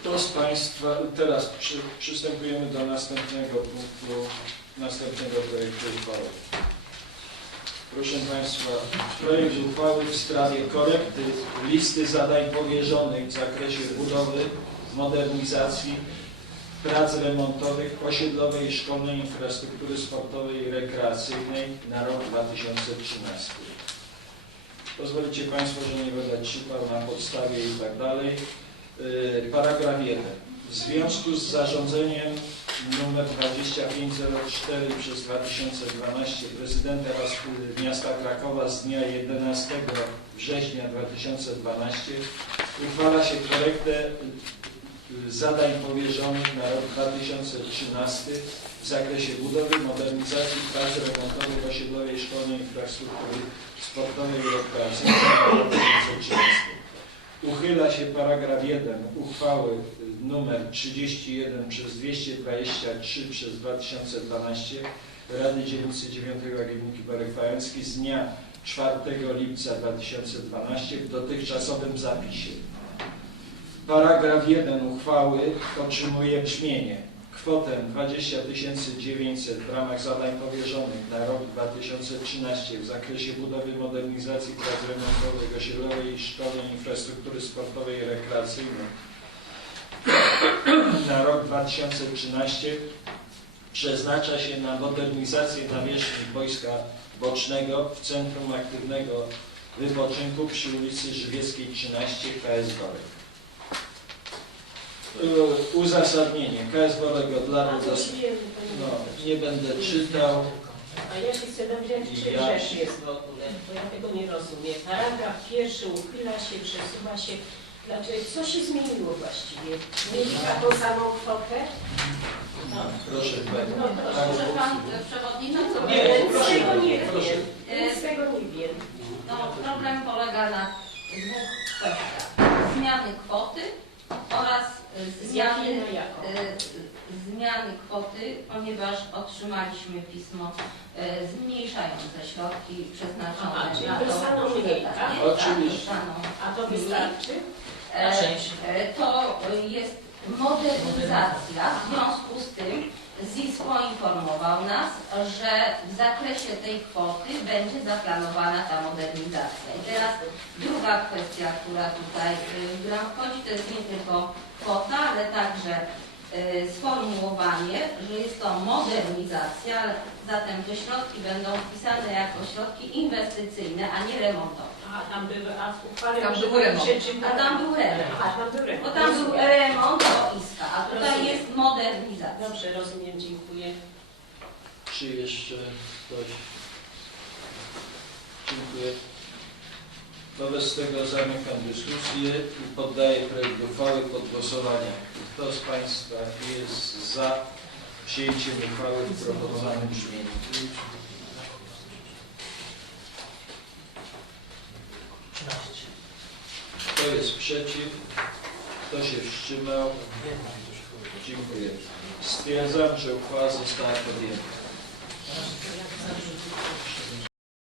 Kto z Państwa, teraz przy, przystępujemy do następnego punktu, następnego projektu uchwały. Proszę Państwa, projekt uchwały w sprawie korekty listy zadań powierzonych w zakresie budowy, modernizacji, prac remontowych osiedlowej i szkolnej infrastruktury sportowej i rekreacyjnej na rok 2013. Pozwolicie Państwo, że nie będę czytał na podstawie i tak dalej. Yy, Paragraf 1. W związku z zarządzeniem nr 2504 przez 2012 prezydenta miasta Krakowa z dnia 11 września 2012 uchwala się korektę y, zadań powierzonych na rok 2013 w zakresie budowy, modernizacji, prac remontowych osiedlowej szkolnej infrastruktury sportowej i rekreacyjnej na rok 2013. Uchyla się paragraf 1 uchwały y, numer 31 przez 223 przez 2012 Rady Dzielnicy 9 Rybniki Barychwałęcki z dnia 4 lipca 2012 w dotychczasowym zapisie. Paragraf 1 uchwały otrzymuje brzmienie. Kwotę 20 900 w ramach zadań powierzonych na rok 2013 w zakresie budowy, modernizacji prac remontowych, osiedlowej i szkolnej infrastruktury sportowej i rekreacyjnej na rok 2013 przeznacza się na modernizację nawierzchni Wojska Bocznego w Centrum Aktywnego Wypoczynku przy ulicy Żywieckiej 13 KS Worek. Y, Uzasadnienie. KS Worek od A lat to zas- wiem, no, nie będę czytał. A ja się chcę dowiedzieć, czy Ja- rzecz jest w ogóle, bo ja tego nie rozumiem. Paragraf pierwszy uchyla się, przesuwa się. Dlaczego? Co się zmieniło właściwie? Mieli taką samą kwotę? No, Proszę Pani. no proszę. Może pan przewodniczący Nie, proszę, z tego nie proszę. wiem. Z tego nie wiem. No, problem polega na dwóch kwestiach. Zmiany kwoty oraz y, zmiany, Zmiany na jaką? y, zmiany kwoty, ponieważ otrzymaliśmy pismo y, zmniejszające środki przeznaczone Aha, czyli na to samo mniej, tak? tak? Oczywiście. Tak. A to wystarczy? E, e, To jest modernizacja. W związku z tym ZIS poinformował nas, że w zakresie tej kwoty będzie zaplanowana ta modernizacja. I teraz druga kwestia, która tutaj y, wchodzi, to jest nie tylko kwota, ale także y, sformułowanie, że jest to modernizacja, zatem te środki będą wpisane jako środki inwestycyjne, a nie remontowe. A tam były, a w uchwale Tam był remont. A tam był remont. A tam był remont. Bo tam był remont boiska, a tutaj Rozumiem. jest modernizacja. Dobrze, rozumiem, dziękuję. Czy jeszcze ktoś? Dziękuję. Wobec tego zamykam dyskusję i poddaję projekt uchwały pod głosowanie. Kto z Państwa jest za przyjęciem uchwały w proponowanym brzmieniu? Kto jest przeciw? Kto się wstrzymał? Dziękuję. Stwierdzam, że uchwała została podjęta.